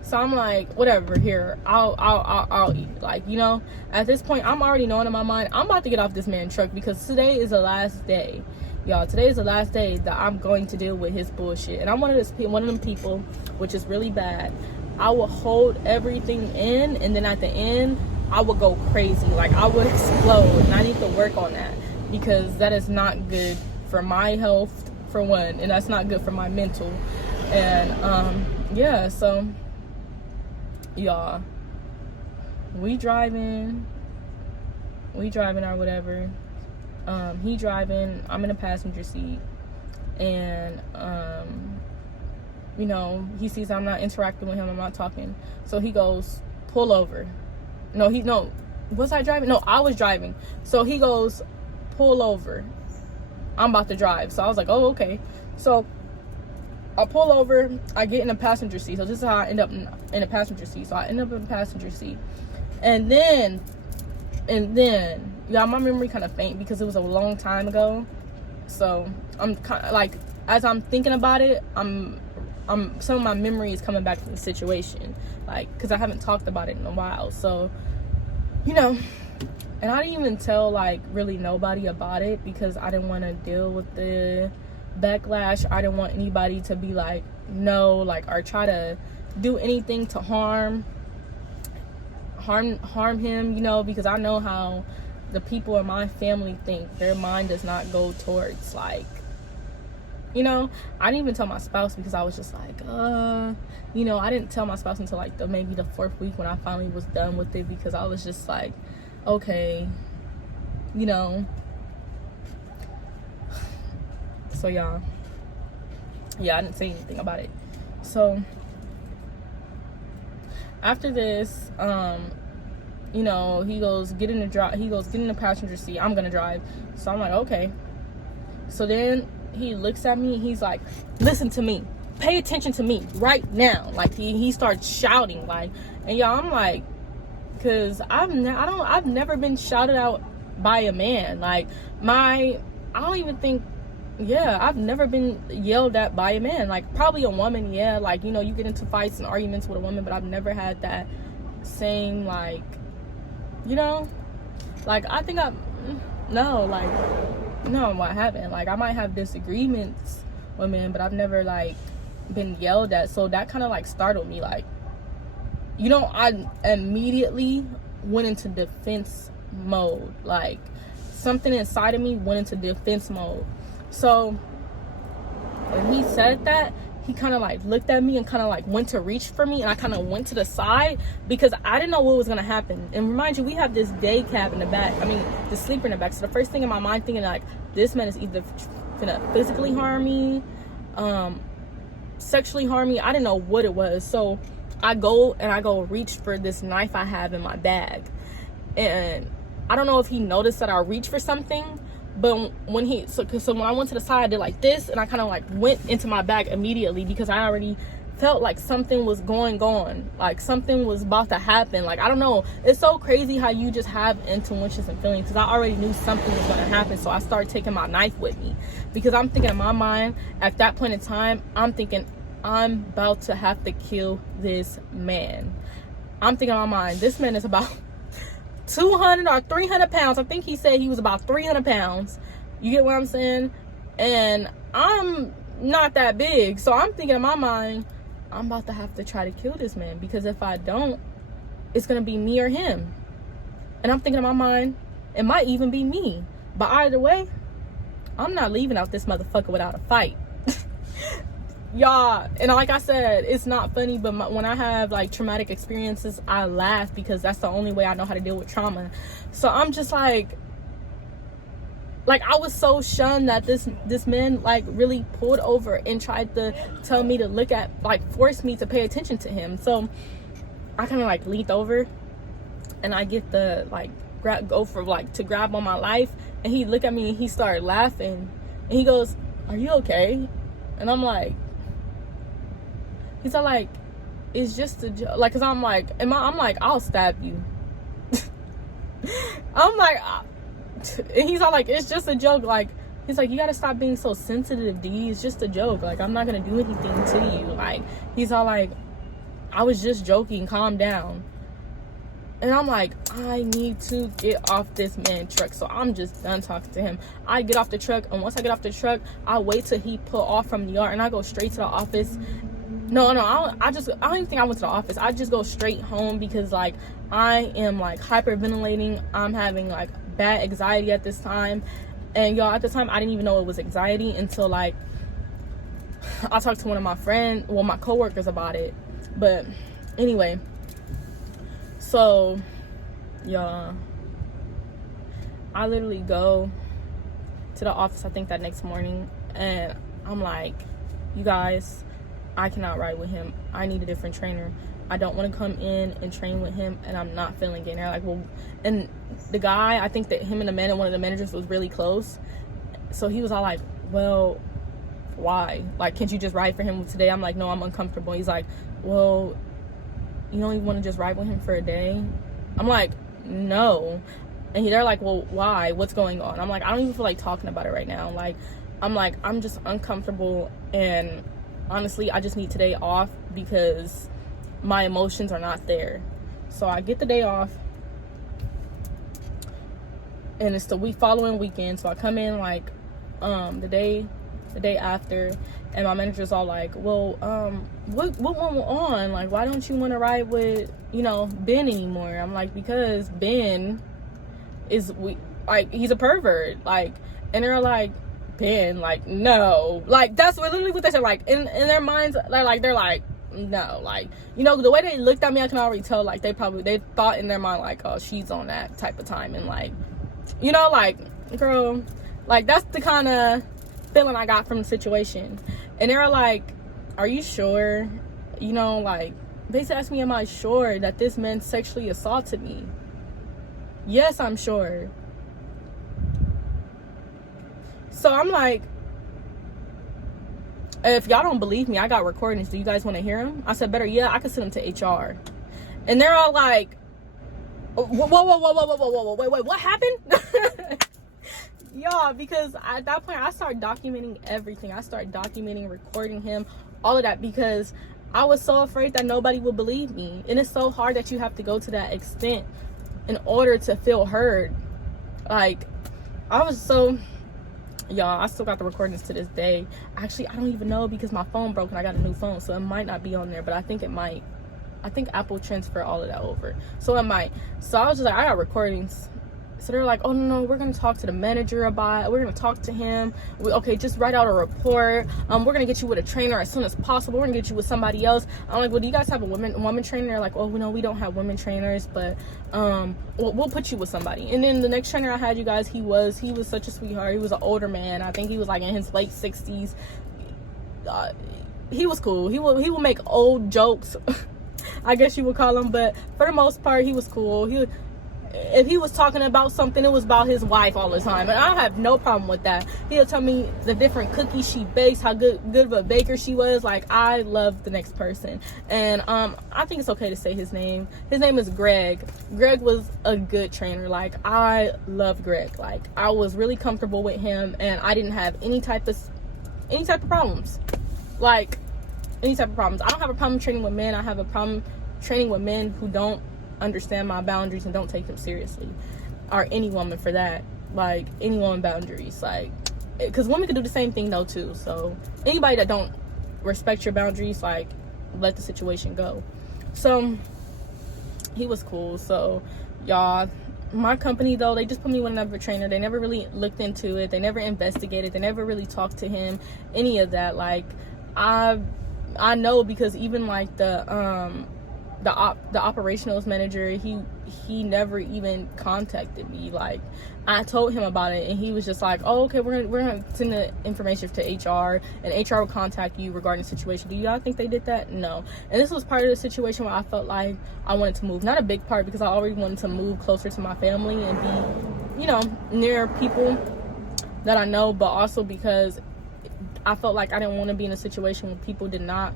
So I'm like, whatever, here, I'll eat. Like, you know, at this point, I'm already knowing in my mind, I'm about to get off this man's truck because today is the last day. Y'all, today is the last day that I'm going to deal with his bullshit. And I'm one of them people, which is really bad. I will hold everything in, and then at the end, I will go crazy. Like, I will explode, and I need to work on that because that is not good for my health, for one, and that's not good for my mental. And, yeah, so... y'all, we driving or whatever. He driving, I'm in the passenger seat, and you know, he sees I'm not interacting with him, I'm not talking, so he goes, pull over. Was I driving? No, I was driving. So he goes, pull over, I'm about to drive. So I was like, oh, okay. So I pull over, I get in the passenger seat. So this is how I end up in the passenger seat. So I end up in the passenger seat. And then, yeah, my memory kind of faint because it was a long time ago. So I'm kind of like, as I'm thinking about it, some of my memory is coming back to the situation. Like, because I haven't talked about it in a while. So, you know, And I didn't even tell like really nobody about it because I didn't want to deal with the backlash. I didn't want anybody to be like, no, like, or try to do anything to harm him, you know, because I know how the people in my family think. Their mind does not go towards, like, you know. I didn't even tell my spouse because I was just like, you know, I didn't tell my spouse until like maybe the 4th week when I finally was done with it, because I was just like, okay, you know. So yeah, I didn't say anything about it. So after this, you know, he goes, get in the passenger seat, I'm gonna drive. So I'm like, okay. So then he looks at me and he's like, listen to me, pay attention to me right now. Like he starts shouting, like, and y'all, I'm like, because I've never been shouted out by a man. Like I don't even think, yeah, I've never been yelled at by a man. Like probably a woman, yeah, like, you know, you get into fights and arguments with a woman, but I've never had that same, like, you know, like, I think no, I haven't. Like, I might have disagreements with men, but I've never like been yelled at. So that kind of like startled me. Like, you know, I immediately went into defense mode. Like something inside of me went into defense mode. So when he said that, he kind of like looked at me and kind of like went to reach for me, and I kind of went to the side because I didn't know what was gonna happen. And remind you, we have this day cab in the back, the sleeper in the back. So the first thing in my mind thinking, like, this man is either gonna physically harm me, sexually harm me. I didn't know what it was. So I go reach for this knife I have in my bag, and I don't know if he noticed that I reached for something. But when when I went to the side, I did like this, and I kind of like went into my bag immediately because I already felt like something was going on, like something was about to happen. Like, I don't know, it's so crazy how you just have intuitions and feelings, because I already knew something was going to happen. So I started taking my knife with me, because I'm thinking in my mind at that point in time, I'm thinking I'm about to have to kill this man. I'm thinking in my mind, this man is about 200 or 300 pounds. I think he said he was about 300 pounds. You get what I'm saying? And I'm not that big. So I'm thinking in my mind, I'm about to have to try to kill this man, because if I don't, it's going to be me or him. And I'm thinking in my mind, it might even be me. But either way, I'm not leaving out this motherfucker without a fight. Y'all, and like I said, it's not funny, but when I have like traumatic experiences, I laugh because that's the only way I know how to deal with trauma. So I'm just like I was so shunned that this man like really pulled over and tried to tell me to look at, like, force me to pay attention to him. So I kind of like leaned over, and I get the like to grab on my life, and he looked at me and he started laughing, and he goes, "Are you okay?" And I'm like, he's all like, "It's just a joke." Like, cause I'm like, I'm like, "I'll stab you." I'm like, and he's all like, "It's just a joke." Like, he's like, "You gotta stop being so sensitive, D. It's just a joke. Like, I'm not gonna do anything to you." Like, he's all like, "I was just joking. Calm down." And I'm like, I need to get off this man's truck. So I'm just done talking to him. I get off the truck, and once I get off the truck, I wait till he pull off from the yard, and I go straight to the office. No, I don't even think I went to the office. I just go straight home because, like, I am like hyperventilating. I'm having like bad anxiety at this time. And y'all, at the time, I didn't even know it was anxiety until like I talked to one of my my coworkers about it. But anyway, so y'all, I literally go to the office, I think that next morning, and I'm like, "You guys, I cannot ride with him. I need a different trainer. I don't want to come in and train with him, and I'm not feeling it." And they're like, "Well," and the guy, I think that him and one of the managers was really close. So he was all like, "Well, why? Like, can't you just ride for him today?" I'm like, "No, I'm uncomfortable." He's like, "Well, you don't even want to just ride with him for a day?" I'm like, "No." And they're like, "Well, why? What's going on?" I'm like, "I don't even feel like talking about it right now." I'm just uncomfortable, and honestly, I just need today off because my emotions are not there. So I get the day off, and it's the following weekend. So I come in like the day after, and my manager's all like, well, what went on? Like, why don't you want to ride with, Ben anymore? I'm like, because Ben is, he's a pervert. Like, and they're like, Ben, like, no. Like, that's literally what they said. Like, in their minds, they're like, no. Like, the way they looked at me, I can already tell, like, they thought in their mind, like, oh, she's on that type of time. And, like, like, girl, like, that's the kind of feeling I got from the situation. And they were like, are you sure? Like, they asked me, am I sure that this man sexually assaulted me? Yes, I'm sure. So I'm like, if y'all don't believe me, I got recordings. Do you guys want to hear them? I said, better, yeah, I can send them to HR. And they're all like, whoa, wait, what happened? Y'all, because at that point, I started documenting everything. I started documenting, recording him, all of that, because I was so afraid that nobody would believe me. And it's so hard that you have to go to that extent in order to feel heard. Like, I still got the recordings to this day. Actually, I don't even know, because my phone broke and I got a new phone, so it might not be on there, but I think it might. I think Apple transferred all of that over, so it might. So I was just like, I got recordings. So they're like, oh no, we're gonna talk to the manager about it. We're gonna talk to him. Okay, just write out a report. We're gonna get you with a trainer as soon as possible. We're gonna get you with somebody else. I'm like, well, do you guys have a woman trainer? They're like, oh no, we don't have women trainers, but we'll put you with somebody. And then the next trainer I had, you guys, he was such a sweetheart. He was an older man. I think he was like in his late 60s. He was cool. He will make old jokes, I guess you would call him, but for the most part, he was cool. If he was talking about something, it was about his wife all the time, and I have no problem with that. He'll tell me the different cookies she bakes, how good of a baker she was. Like, I love the next person, and I think it's okay to say his name. His name is Greg. Greg was a good trainer. Like, I love Greg. Like, I was really comfortable with him, and I didn't have any type of problems. Like, any type of problems. I don't have a problem training with men. I have a problem training with men who don't understand my boundaries and don't take them seriously, or any woman for that. Like, any woman boundaries, like, because women can do the same thing though too. So anybody that don't respect your boundaries, like, let the situation go. So he was cool. So y'all, my company though, they just put me with another trainer. They never really looked into it. They never investigated. They never really talked to him, any of that. Like, I know, because even like the operationals manager, he never even contacted me. Like, I told him about it, and he was just like, oh, okay, we're gonna send the information to HR, and HR will contact you regarding the situation. Do y'all think they did that? No. And this was part of the situation where I felt like I wanted to move. Not a big part, because I already wanted to move closer to my family and be, near people that I know, but also because I felt like I didn't want to be in a situation where people did not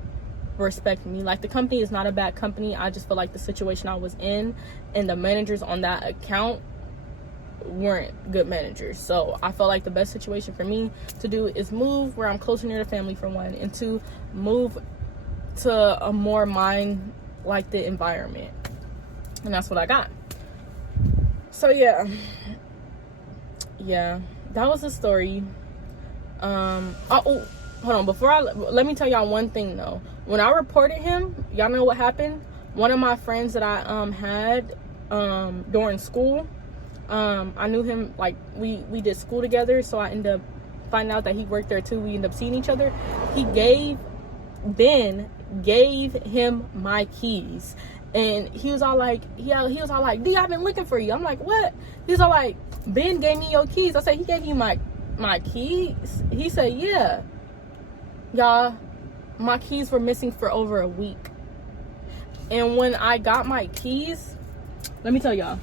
respect me. Like, the company is not a bad company. I just feel like the situation I was in and the managers on that account weren't good managers. So I felt like the best situation for me to do is move where I'm closer near the family, for one, and to move to a more mind like the environment. And that's what I got. So yeah, that was the story. Hold on, let me tell y'all one thing though. When I reported him, y'all know what happened? One of my friends that I had during school, I knew him, like, we did school together, so I ended up finding out that he worked there too. We ended up seeing each other. Ben gave him my keys, and he was all like, D, I've been looking for you. I'm like, what? He's all like, Ben gave me your keys. I said, he gave you my keys? He said, yeah. Y'all, my keys were missing for over a week. And when I got my keys, let me tell y'all.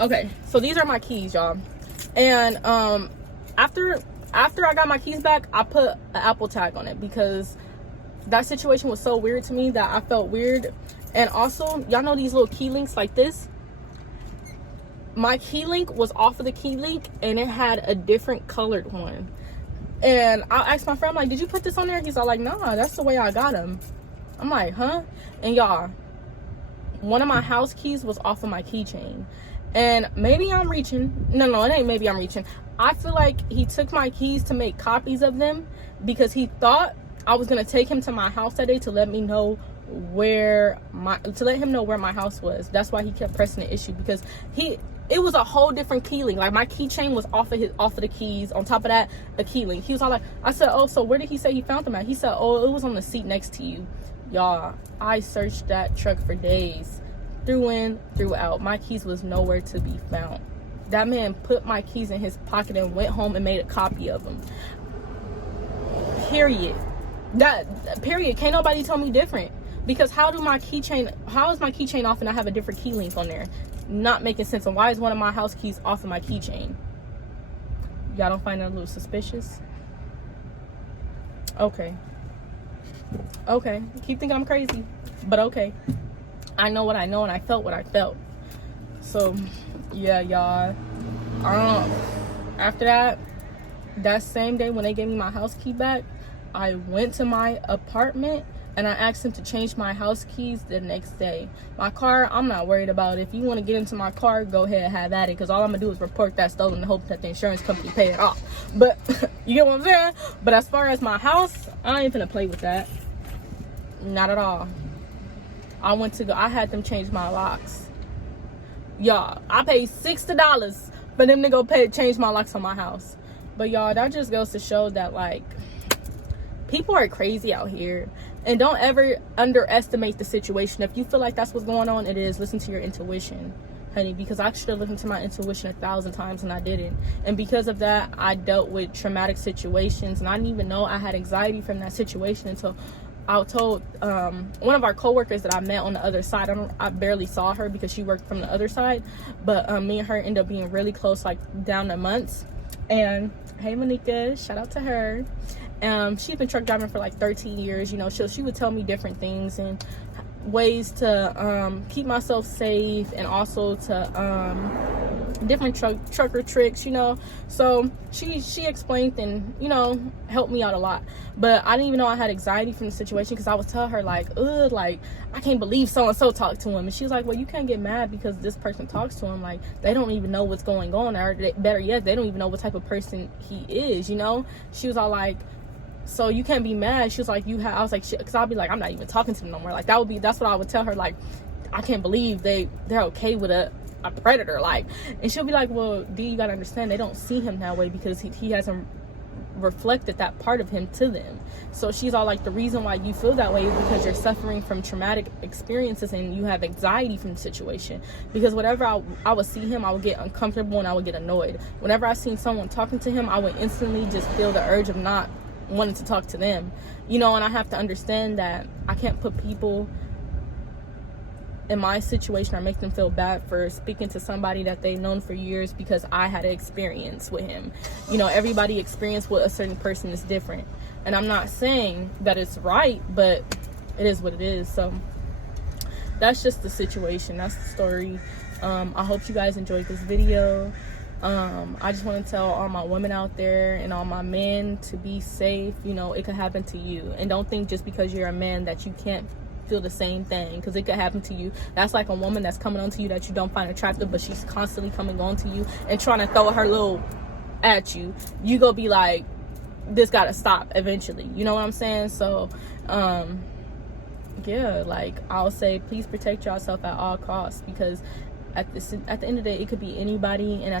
Okay, so these are my keys, y'all. And after I got my keys back, I put an Apple tag on it, because that situation was so weird to me that I felt weird. And also, y'all know these little key links like this? My key link was off of the key link, and it had a different colored one. And I asked my friend, I'm like, did you put this on there? He's all like, nah, that's the way I got them. I'm like, huh? And y'all, one of my house keys was off of my keychain. And maybe I'm reaching. No, it ain't maybe I'm reaching. I feel like he took my keys to make copies of them because he thought I was gonna take him to my house that day to let me know where my house was. That's why he kept pressing the issue, because it was a whole different key link. Like, my keychain was off of the keys. On top of that, a key link. He was all like, I said, oh, so where did he say he found them at? He said, oh, it was on the seat next to you. Y'all, I searched that truck for days, through in, through out. My keys was nowhere to be found. That man put my keys in his pocket and went home and made a copy of them. Period. Period. Can't nobody tell me different. Because how is my keychain off and I have a different key link on there? Not making sense. And why is one of my house keys off of my keychain? Y'all don't find that a little suspicious? Okay. Keep thinking I'm crazy, but okay. I know what I know, and I felt what I felt. So yeah, y'all, I don't know. After that same day when they gave me my house key back, I went to my apartment and I asked him to change my house keys the next day. My car, I'm not worried about. If you want to get into my car, go ahead, have at it, because all I'm gonna do is report that stolen and hope that the insurance company pay it off. But you get what I'm saying? But as far as my house, I ain't gonna play with that. Not at all. I had them change my locks. Y'all, I paid $60 for them to go change my locks on my house. But y'all, that just goes to show that, like, people are crazy out here. And don't ever underestimate the situation. If you feel like that's what's going on, it is. Listen to your intuition, honey, because I should have listened to my intuition 1,000 times and I didn't. And because of that, I dealt with traumatic situations, and I didn't even know I had anxiety from that situation until I told one of our coworkers that I met on the other side. I barely saw her because she worked from the other side, but me and her ended up being really close, like down to months. And hey, Monica, shout out to her. She'd been truck driving for like 13 years. You know, she would tell me different things and ways to keep myself safe, and also to different trucker tricks, you know. So she explained and, you know, helped me out a lot. But I didn't even know I had anxiety from the situation, because I would tell her like, ugh, like, I can't believe so and so talked to him. And she was like, well, you can't get mad because this person talks to him. Like, they don't even know what's going on, or better yet, they don't even know what type of person he is, you know. She was all like, so you can't be mad. She was like, I was like, because I'll be like, I'm not even talking to them no more. Like, that's what I would tell her. Like, I can't believe they're okay with a predator. Like, and she'll be like, well, D, you gotta understand, they don't see him that way because he hasn't reflected that part of him to them. So she's all like, the reason why you feel that way is because you're suffering from traumatic experiences and you have anxiety from the situation. Because whenever I would see him, I would get uncomfortable and I would get annoyed. Whenever I seen someone talking to him, I would instantly just feel the urge of not wanting to talk to them, you know. And I have to understand that I can't put people in my situation or make them feel bad for speaking to somebody that they've known for years because I had an experience with him. You know, everybody experience with a certain person is different, and I'm not saying that it's right, but it is what it is. So that's just the situation. That's the story. I hope you guys enjoyed this video. I just want to tell all my women out there and all my men to be safe. You know, it could happen to you, and don't think just because you're a man that you can't feel the same thing, because it could happen to you. That's like a woman that's coming on to you that you don't find attractive, but she's constantly coming on to you and trying to throw her little at you. You go be like, this gotta stop eventually, you know what I'm saying? So yeah, like, I'll say, please protect yourself at all costs, because at the end of the day, it could be anybody, and